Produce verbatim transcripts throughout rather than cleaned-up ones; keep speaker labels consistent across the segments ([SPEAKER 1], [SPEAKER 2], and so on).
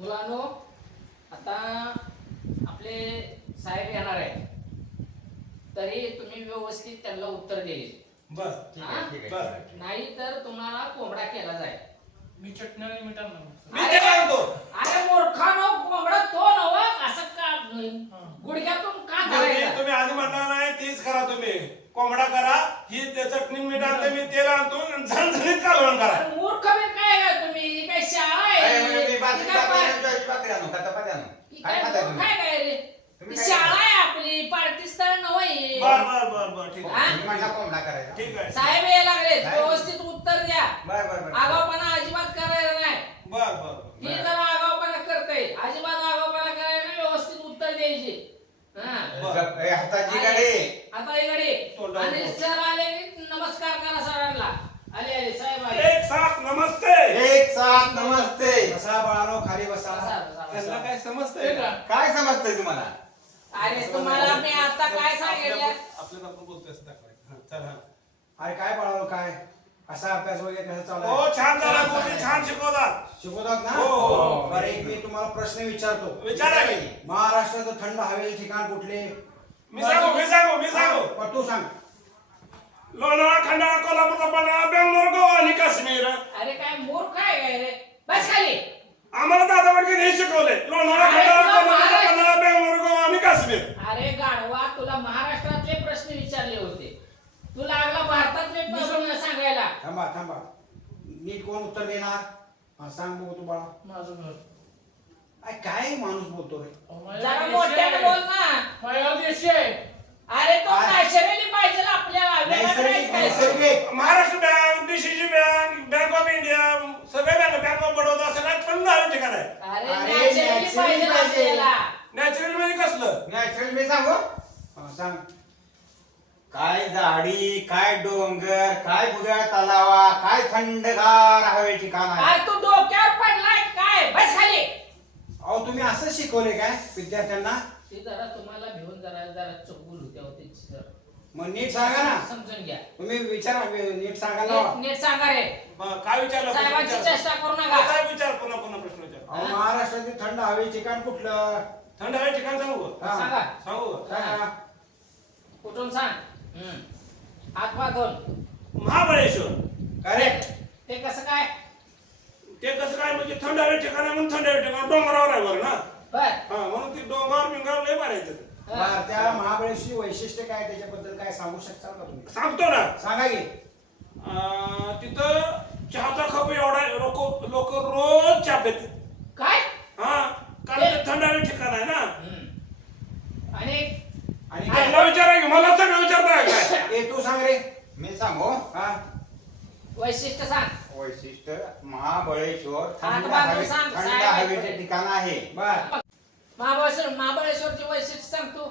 [SPEAKER 1] मुलांनो आता आपले साहेब येणार आहे तरी तुम्ही व्यवस्थित त्यांना उत्तर द्यायचे.
[SPEAKER 2] बर ठीक आहे ठीक आहे.
[SPEAKER 1] नाही तर तुम्हाला कोंबडा केला जाईल.
[SPEAKER 3] मी चटणी आणि मीठ आणणार.
[SPEAKER 2] मी ते सांगतो.
[SPEAKER 1] अरे मूर्खानो कोंबडा तो नव असं का गुडघ्यातून का धरायचा?
[SPEAKER 2] तुम्ही आधी म्हणला नाही तीच करा तुम्ही कोंबडा करा ही ते चटणी मीठ आणते मी तेल आणतो झणझणीत कालवण करा.
[SPEAKER 1] अरे मूर्ख बी काय का तुम्ही काय शाळा आहे?
[SPEAKER 4] मी बाजरी
[SPEAKER 1] ही काय
[SPEAKER 4] बाकरी
[SPEAKER 1] पा-
[SPEAKER 4] आणतो, अशी बाकरी आणू, खाता पाती आणू.
[SPEAKER 1] ही
[SPEAKER 4] काय
[SPEAKER 1] काय
[SPEAKER 4] खाता
[SPEAKER 1] मूर्ख
[SPEAKER 4] तुम्ही?
[SPEAKER 1] आहे काय रे?
[SPEAKER 4] तुम्ही
[SPEAKER 1] ही
[SPEAKER 4] काय
[SPEAKER 1] शाळा
[SPEAKER 4] खाता?
[SPEAKER 1] आहे आपली पार्टी स्थळ नव्हे.
[SPEAKER 2] बर बर बर बर ठीक
[SPEAKER 1] हा?
[SPEAKER 2] आहे
[SPEAKER 4] तुम्ही म्हणला कोंबडा करायचा.
[SPEAKER 2] ठीक आहे
[SPEAKER 1] साहेब यायला लागले
[SPEAKER 4] काय?
[SPEAKER 1] व्यवस्थित उत्तर द्या.
[SPEAKER 4] बर बर बर.
[SPEAKER 1] आगाऊपणा अजिबात करायला नाही.
[SPEAKER 2] बर बर बर.
[SPEAKER 1] ही जरा आगाऊपणा करते अजिबात आगाऊपणा करायला नाही, व्यवस्थित उत्तर द्यायचे. हा.
[SPEAKER 4] गप- ए, हाताची गाडी.
[SPEAKER 1] आता इकडे
[SPEAKER 2] तोंडावर
[SPEAKER 1] आणि
[SPEAKER 2] बोट.
[SPEAKER 1] सर आले की नमस्कार करा सरांना. आले आले साहेब आले.
[SPEAKER 2] एक साथ नमस्ते.
[SPEAKER 4] एक साथ नमस्ते.
[SPEAKER 5] बसा बाळानो खाली बसा.
[SPEAKER 1] बसा, बसा,
[SPEAKER 2] त्यांना
[SPEAKER 1] बसा.
[SPEAKER 2] काय समजतंय का?
[SPEAKER 4] काय समजतंय तुम्हाला?
[SPEAKER 1] अरे तुम्हाला मी आता काय सांगितलं?
[SPEAKER 2] आपल्याला आपण बोलतोय असं दाखवायचं. हा, चल हा.
[SPEAKER 5] अरे काय बाळानो काय कसा अभ्यास वगैरे कसा चालू
[SPEAKER 2] हो
[SPEAKER 5] आहे?
[SPEAKER 2] छान झाला तुम्ही छान शिकवतात.
[SPEAKER 5] शिकवतात ना?
[SPEAKER 2] हो, हो.
[SPEAKER 5] बरं एक मी तुम्हाला प्रश्न विचारतो.
[SPEAKER 2] विचारा की.
[SPEAKER 5] महाराष्ट्राचं थंड हवेचे ठिकाण कुठले?
[SPEAKER 2] मी सांगू मी सांगू मी सांगू
[SPEAKER 5] पण तू सांग.
[SPEAKER 2] लोणावळा खंडाळा कोल्हापूर पन्हाळा बेंगलोर गोवा आणि काश्मीर.
[SPEAKER 1] अरे काय मूर्ख आहे काय रे? बस खाली.
[SPEAKER 2] आम्हाला दादा वडकीने हे शिकवले लोणावळा
[SPEAKER 1] अरे
[SPEAKER 2] खंडाळा
[SPEAKER 1] तुला
[SPEAKER 2] कोल्हापूर
[SPEAKER 1] महाराष्ट्र-
[SPEAKER 2] पन्हाळा बेंगलोर गोवा आणि काश्मीर.
[SPEAKER 1] अरे गाढवा तुला महाराष्ट्रातले प्रश्न विचारले होते. तू लागला भारतातले प्रश्न सांगायला.
[SPEAKER 5] थांबा थांबा. नीट कोण उत्तर देणार? हा सांग बघू तू बाळा.
[SPEAKER 3] माझं घर.
[SPEAKER 5] अरे काय माणूस बोलतो रे?
[SPEAKER 3] अहो, माझ्या
[SPEAKER 1] जरा
[SPEAKER 3] देशी
[SPEAKER 1] मोठ्याने
[SPEAKER 3] आहे.
[SPEAKER 1] बोल ना.
[SPEAKER 3] माझ्या देशी आहे.
[SPEAKER 1] अरे तो
[SPEAKER 5] अरे.
[SPEAKER 1] नॅचरली पाहिजे ना आपल्याला. वेगळं
[SPEAKER 5] नैसर्गिक
[SPEAKER 1] करायचं काय?
[SPEAKER 5] नैसर्गिक.
[SPEAKER 2] Maharashtra bank DCC bank bank of India सगळे बँक बँक ऑफ बडोदा सगळ्यात थंड हवेचे ठिकाण आहे.
[SPEAKER 1] अरे
[SPEAKER 5] अरे,
[SPEAKER 1] नॅचरली
[SPEAKER 5] naturally
[SPEAKER 1] पाहिजे ना
[SPEAKER 5] पाहिजे.
[SPEAKER 1] आपल्याला.
[SPEAKER 2] नॅचरल म्हणजे कसलं?
[SPEAKER 4] नॅचरल मी सांगू?
[SPEAKER 5] हा सांग.
[SPEAKER 4] काय झाडी, काय डोंगर, काय बुद्या तलावा, काय थंडगार हवे ठिकाण आहे.
[SPEAKER 1] अरे तू डोक्यावर पडलाय काय? बस खाली.
[SPEAKER 5] अहो तुम्ही असं शिकवले काय विद्यार्थ्यांना?
[SPEAKER 1] ते जरा तुम्हाला घेऊन जरा जरा चुकून होत्या होते सर.
[SPEAKER 5] मग नीट सांगा ना.
[SPEAKER 1] समजून घ्या.
[SPEAKER 5] तुम्ही विचारा नीट सांगायला
[SPEAKER 1] नीट-
[SPEAKER 5] लावा.
[SPEAKER 1] नीट सांगा रे.
[SPEAKER 2] मग काय विचारलं?
[SPEAKER 1] साहेबांची
[SPEAKER 2] विचार.
[SPEAKER 1] चेष्टा करू
[SPEAKER 2] हो,
[SPEAKER 1] नका.
[SPEAKER 2] काय विचार पुन्हा पुन्हा प्रश्न विचार.
[SPEAKER 5] अहो महाराष्ट्रातील थंड हवेचे ठिकाण कुठलं?
[SPEAKER 2] थंड हवे ठिकाण सांगू का?
[SPEAKER 5] हा.
[SPEAKER 1] सांगा.
[SPEAKER 2] सांगू का?
[SPEAKER 5] सांगा.
[SPEAKER 1] कुठून सांग. हम्म. हात पाठवून.
[SPEAKER 2] महाबळेश्वर.
[SPEAKER 5] करेक्ट.
[SPEAKER 1] ते कसं काय?
[SPEAKER 2] ते कसं काय म्हणजे थंड हवे ठिकाण आहे म्हणून थंड हवे ठिकाण डोंगरावर आहे बरं ना.
[SPEAKER 1] बर.
[SPEAKER 2] हा म्हणून ती डोंगर बिंगर लय मारायचं.
[SPEAKER 5] बरं, त्या महाबळेश्वरची वैशिष्ट्य काय त्याच्याबद्दल काय सांगू शकता का तुम्ही?
[SPEAKER 2] सांगतो ना.
[SPEAKER 5] सांगा की.
[SPEAKER 2] अं, तिथं चहाचा कप एवढा लोक लोक रोज चहा पितात.
[SPEAKER 1] काय?
[SPEAKER 2] हा कारण ते थंड हवे ठिकाण आहे ना.
[SPEAKER 1] हम्म. आणि
[SPEAKER 5] आणि
[SPEAKER 1] काय?
[SPEAKER 2] मला विचारा की मला सगळं विचारताय काय?
[SPEAKER 5] ए तू सांग रे.
[SPEAKER 4] मी सांगू?
[SPEAKER 5] हा
[SPEAKER 1] वैशिष्ट्य सांग.
[SPEAKER 4] वैशिष्ट्य महाबळेश्वर
[SPEAKER 1] हात
[SPEAKER 4] थंड
[SPEAKER 1] बांधून
[SPEAKER 4] हवे-
[SPEAKER 1] सांग,
[SPEAKER 4] थंड
[SPEAKER 1] साहेब.
[SPEAKER 4] हवेचे ठिकाण आहे.
[SPEAKER 5] बर.
[SPEAKER 1] महाबळेश्वर महाबळेश्वरची वैशिष्ट्य सांग तू.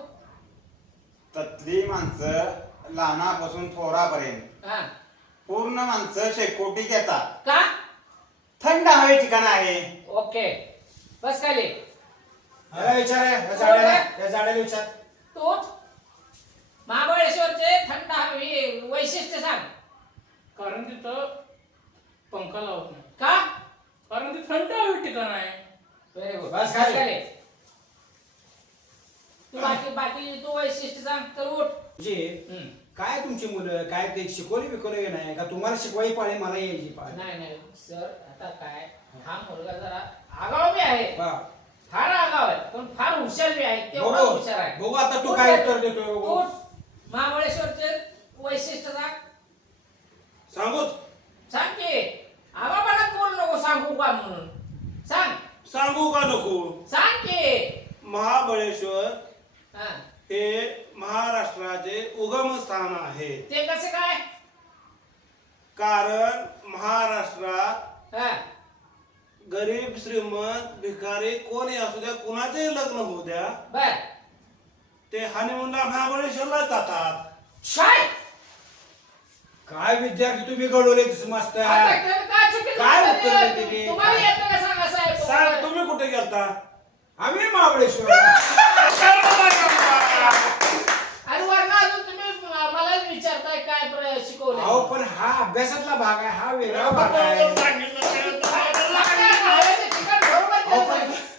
[SPEAKER 4] ततली माणसं लहानापासून थोरापर्यंत
[SPEAKER 1] हा.
[SPEAKER 4] पूर्ण माणसं शेकोटी घेतात.
[SPEAKER 1] का?
[SPEAKER 4] थंड हवे ठिकाण आहे.
[SPEAKER 1] ओके. बस खाली.
[SPEAKER 5] याला विचार या झाडाला या झाडाला विचार.
[SPEAKER 1] तू महाबळेश्वरचे थंड हवे वैशिष्ट्य सांग.
[SPEAKER 3] कारण तिथं पंखा लावत नाही.
[SPEAKER 1] का?
[SPEAKER 3] कारण ते थंड हवे ठिकाण आहे.
[SPEAKER 1] Very good.
[SPEAKER 5] बस खाली.
[SPEAKER 1] तू बाकी बाकी तू वैशिष्ट्य सांग तर उठ.
[SPEAKER 5] म्हणजे
[SPEAKER 1] हम्म.
[SPEAKER 5] काय तुमची मुलं काय ते शिकवली बिकवली नाही का तुम्हाला शिकवायची पाळी मला यायची पाळी?
[SPEAKER 1] नाही नाही सर आता काय हा मुलगा जरा आगाव बी आहे.
[SPEAKER 5] वा.
[SPEAKER 1] फार आगाव आहे पण फार हुशार बी आहे. तेवढा
[SPEAKER 5] बघू
[SPEAKER 1] हुशार आहे.
[SPEAKER 5] बघू आता तू
[SPEAKER 1] उठ
[SPEAKER 5] काय
[SPEAKER 1] रे.
[SPEAKER 5] उत्तर देतोय बघू.
[SPEAKER 1] उठ. महाबळेश्वरचे वैशिष्ट्य सांग.
[SPEAKER 2] सांगूच
[SPEAKER 1] सांग की आगापणात बोल नको सांगू का म्हणून. सांग
[SPEAKER 2] सांगू का नको?
[SPEAKER 1] सांग की.
[SPEAKER 2] महाबळेश्वर
[SPEAKER 1] हा.
[SPEAKER 2] हे महाराष्ट्राचे उगम स्थान आहे.
[SPEAKER 1] ते कसे काय?
[SPEAKER 2] कारण महाराष्ट्रात
[SPEAKER 1] हा.
[SPEAKER 2] गरीब श्रीमंत भिकारी कोणी असू द्या कुणाचे लग्न होऊ द्या
[SPEAKER 1] बर.
[SPEAKER 2] ते हनीमूनला महाबळेश्वरला जातात.
[SPEAKER 1] काय?
[SPEAKER 5] काय विद्यार्थी तुम्ही घडवले मस्त
[SPEAKER 1] आता तुम्ही काय चुकीचं
[SPEAKER 5] काय
[SPEAKER 1] बोलताय?
[SPEAKER 5] उत्तर देते ते?
[SPEAKER 1] तुम्हाला येतं का सांगा साहेब?
[SPEAKER 2] सांग तुम्ही कुठे गेलता?
[SPEAKER 5] आम्ही महाबळेश्वर.
[SPEAKER 1] आणि वरनं अजून तुम्ही मला विचारताय काय प्र- शिकवलंय?
[SPEAKER 5] अहो पण हा अभ्यासातला भाग आहे हा वेगळा भाग आहे.
[SPEAKER 2] सांगितलं ते.
[SPEAKER 1] लागतं, खायचं ठिकाण बरोबर
[SPEAKER 5] अहो
[SPEAKER 1] केलं
[SPEAKER 5] पण
[SPEAKER 1] पाहिजे.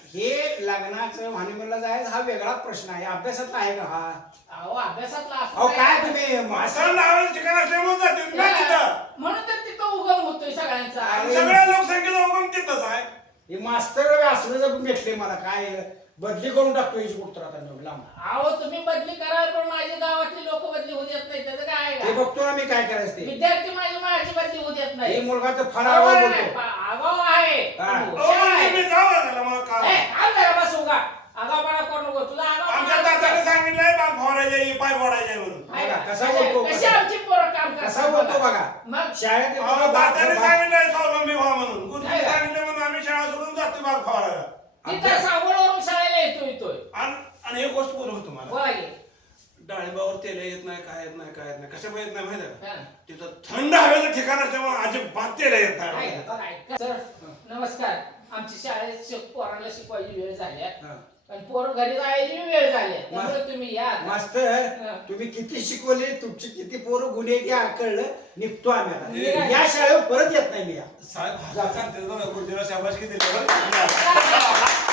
[SPEAKER 5] लग्नाचं हनीमूनला जायचं हा वेगळा प्रश्न आहे अभ्यासातला आहे का हा
[SPEAKER 1] अहो अभ्यासातला असं
[SPEAKER 5] अहो
[SPEAKER 1] काय-
[SPEAKER 5] काय तुम्ही मास्तर
[SPEAKER 2] मास्तर नावाचं ठिकाण असल्यामुळे जाते ना तिथं.
[SPEAKER 1] म्हणून तर तिथं उगम होतोय सगळ्यांचा
[SPEAKER 5] अरे,
[SPEAKER 2] सगळ्या लोकसंख्येचा उगम तिथंच आहे.
[SPEAKER 5] हे मास्तर असलं जर भेटले मला काय बदली करून टाकतो याची कुठं आता मी लांब
[SPEAKER 1] अहो तुम्ही बदली करा पण माझी गावातली लोक बदली होऊ देत नाही त्याचं काय आहे
[SPEAKER 5] ते
[SPEAKER 1] का?
[SPEAKER 5] बघतो ना मी काय करायचं ते
[SPEAKER 1] विद्यार्थी माझी माझी बदली होऊ देत
[SPEAKER 5] हे
[SPEAKER 1] नाही
[SPEAKER 5] मुलगा तर फार
[SPEAKER 1] बरोबर
[SPEAKER 5] आवाज
[SPEAKER 1] आहे,
[SPEAKER 5] बोलतो
[SPEAKER 1] पा- आगाऊ आहे
[SPEAKER 5] हा.
[SPEAKER 1] पण
[SPEAKER 2] अहो,
[SPEAKER 1] हुशार
[SPEAKER 2] म्हणजे
[SPEAKER 1] आहे.
[SPEAKER 2] मी जावं झालं मला काम.
[SPEAKER 1] ए, थांब जरा बस उगा. आगाऊपणा करू नको. तुला
[SPEAKER 2] आमच्या
[SPEAKER 1] आगाऊपणा
[SPEAKER 2] तात्याने सांगितलंय बाग फवारायचे ही पाय फोडायचे म्हणून.
[SPEAKER 1] आहे का?
[SPEAKER 5] बघा, कसा
[SPEAKER 1] कशा-
[SPEAKER 5] बोलतो,
[SPEAKER 1] कशी
[SPEAKER 5] कसा-
[SPEAKER 1] आमची पोरं काम करतात
[SPEAKER 5] कसा बोलतो बघा
[SPEAKER 1] मग
[SPEAKER 5] शाळेत येतो
[SPEAKER 2] अहो,
[SPEAKER 5] का, बाप-
[SPEAKER 2] तात्याने
[SPEAKER 5] बाप-
[SPEAKER 2] सांगितलंय स्वावलंबी व्हा म्हणून. गुरुजी
[SPEAKER 1] नाही का?
[SPEAKER 2] सांगितलं म्हणून आम्ही शाळा सोडून जातो बाग फवारायला.
[SPEAKER 1] तिथं सावळवरून शाळेला येतो येतोय
[SPEAKER 2] आणि आणि एक गोष्ट बोलू का तुम्हाला,
[SPEAKER 1] बोला की.
[SPEAKER 2] डाळिंबावर तेल येत नाही, काय येत नाही, काय येत नाही, कशामुळे येत नाही माहिती आहे का?
[SPEAKER 1] हा.
[SPEAKER 2] तिथं थंड हवेचं ठिकाण असल्यामुळे अजिबात तेल येत
[SPEAKER 1] काय
[SPEAKER 2] नाही.
[SPEAKER 1] का? काय का? सर नमस्कार आमची शाळेत शिक- पोरांना शिकवायची वेळ झाली आहे.
[SPEAKER 5] हा.
[SPEAKER 1] आणि पोरं घरी जायची वेळ झाली आहे. त्यामुळे तुम्ही या आता.
[SPEAKER 5] मास्तर
[SPEAKER 1] हा.
[SPEAKER 5] तुम्ही किती शिकवले तुमची किती पोरं गुन्हे ते कळलं निघतो आम्ही आता
[SPEAKER 1] निघा.
[SPEAKER 5] या शाळेवर परत येत नाही मी या
[SPEAKER 2] साहेब हसा सांगते गुरुजीला शाबासकी दिली.